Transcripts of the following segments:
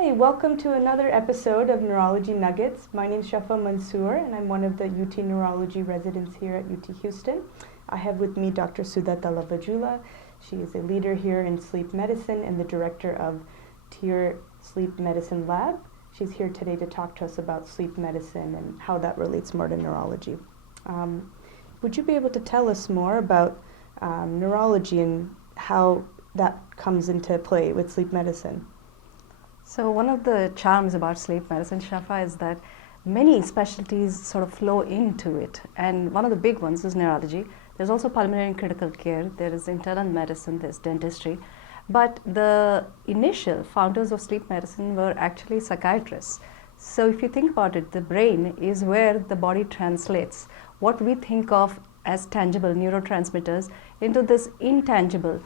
Hi, welcome to another episode of Neurology Nuggets. My name is Shafaq Mansoor, and I'm one of the UT Neurology residents here at UT Houston. I have with me Dr. Sudha Tallavajhula. She is a leader here in sleep medicine and the director of Tier Sleep Medicine Lab. She's here today to talk to us about sleep medicine and how that relates more to neurology. Would you be able to tell us more about neurology and how that comes into play with sleep medicine? So one of the charms about sleep medicine, Shafa, is that many specialties sort of flow into it. And one of the big ones is neurology. There's also pulmonary and critical care. There is internal medicine, there's dentistry. But the initial founders of sleep medicine were actually psychiatrists. So if you think about it, the brain is where the body translates what we think of as tangible neurotransmitters into this intangible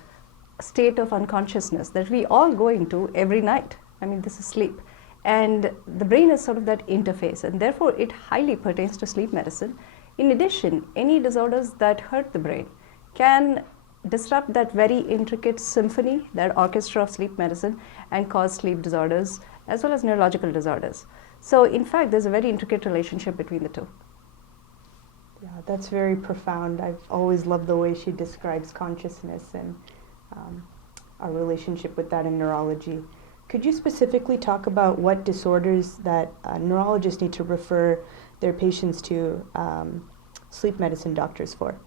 state of unconsciousness that we all go into every night. I mean, this is sleep. And the brain is sort of that interface, and therefore it highly pertains to sleep medicine. In addition, any disorders that hurt the brain can disrupt that very intricate symphony, that orchestra of sleep medicine, and cause sleep disorders as well as neurological disorders. So in fact, there's a very intricate relationship between the two. Yeah, that's very profound. I've always loved the way she describes consciousness and our relationship with that in neurology. Could you specifically talk about what disorders that neurologists need to refer their patients to sleep medicine doctors for?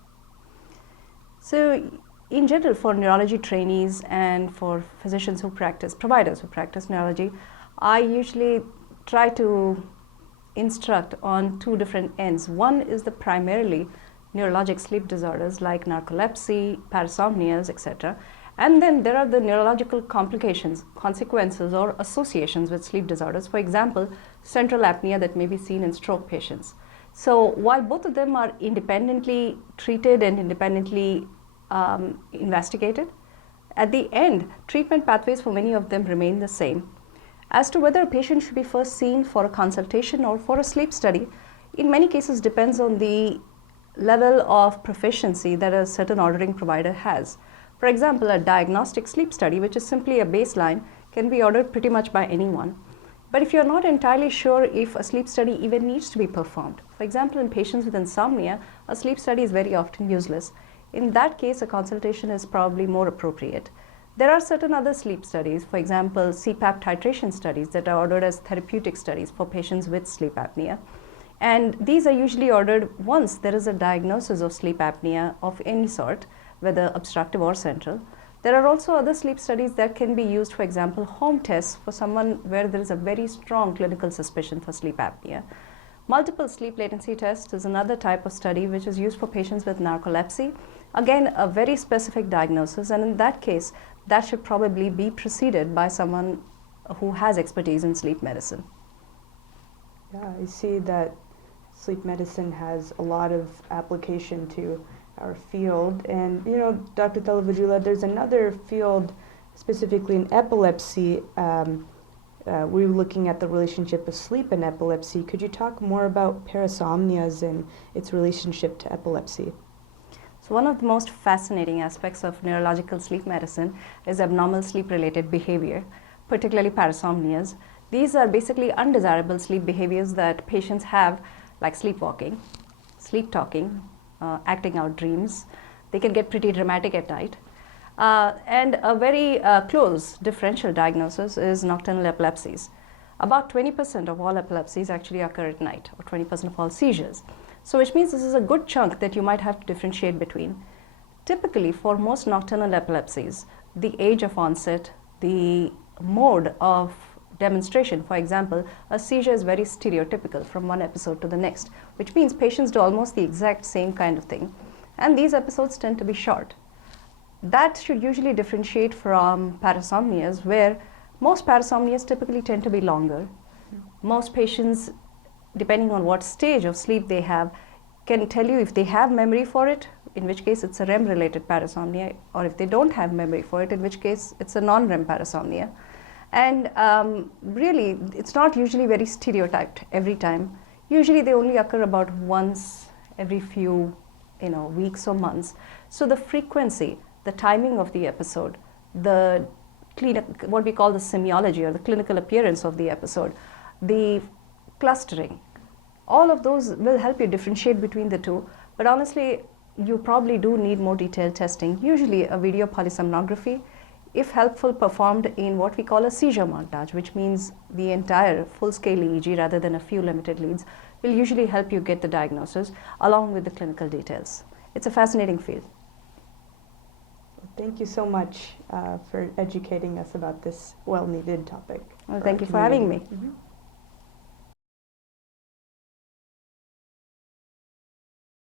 So in general, for neurology trainees and for physicians who practice, providers who practice neurology, I usually try to instruct on two different ends. One is the primarily neurologic sleep disorders like narcolepsy, parasomnias, etc. And then there are the neurological complications, consequences, or associations with sleep disorders. For example, central apnea that may be seen in stroke patients. So while both of them are independently treated and independently investigated, at the end, treatment pathways for many of them remain the same. As to whether a patient should be first seen for a consultation or for a sleep study, in many cases depends on the level of proficiency that a certain ordering provider has. For example, a diagnostic sleep study, which is simply a baseline, can be ordered pretty much by anyone. But if you're not entirely sure if a sleep study even needs to be performed, for example, in patients with insomnia, a sleep study is very often useless. In that case, a consultation is probably more appropriate. There are certain other sleep studies, for example, CPAP titration studies that are ordered as therapeutic studies for patients with sleep apnea. And these are usually ordered once there is a diagnosis of sleep apnea of any sort, whether obstructive or central. There are also other sleep studies that can be used, for example, home tests for someone where there is a very strong clinical suspicion for sleep apnea. Multiple sleep latency test is another type of study which is used for patients with narcolepsy. Again, a very specific diagnosis, and in that case, that should probably be preceded by someone who has expertise in sleep medicine. Yeah, I see that sleep medicine has a lot of application to our field. And, you know, Dr. Tallavajhula, there's another field specifically in epilepsy. We were looking at the relationship of sleep and epilepsy. Could you talk more about parasomnias and its relationship to epilepsy? So one of the most fascinating aspects of neurological sleep medicine is abnormal sleep-related behavior, particularly parasomnias. These are basically undesirable sleep behaviors that patients have, like sleepwalking, sleep talking, acting out dreams. They can get pretty dramatic at night. And a very close differential diagnosis is nocturnal epilepsies. About 20% of all epilepsies actually occur at night, or 20% of all seizures. So which means this is a good chunk that you might have to differentiate between. Typically, for most nocturnal epilepsies, the age of onset, the mode of demonstration, for example, a seizure is very stereotypical from one episode to the next, which means patients do almost the exact same kind of thing. And these episodes tend to be short. That should usually differentiate from parasomnias, where most parasomnias typically tend to be longer. Most patients, depending on what stage of sleep they have, can tell you if they have memory for it, in which case it's a REM-related parasomnia, or if they don't have memory for it, in which case it's a non-REM parasomnia. And really, it's not usually very stereotyped every time. Usually they only occur about once every few weeks or months. So the frequency, the timing of the episode, the what we call the semiology or the clinical appearance of the episode, the clustering. All of those will help you differentiate between the two, but honestly, you probably do need more detailed testing, usually a video polysomnography, if helpful, performed in what we call a seizure montage, which means the entire full-scale EEG rather than a few limited leads, will usually help you get the diagnosis along with the clinical details. It's a fascinating field. Thank you so much for educating us about this well-needed topic. Well, thank you for having me. Mm-hmm.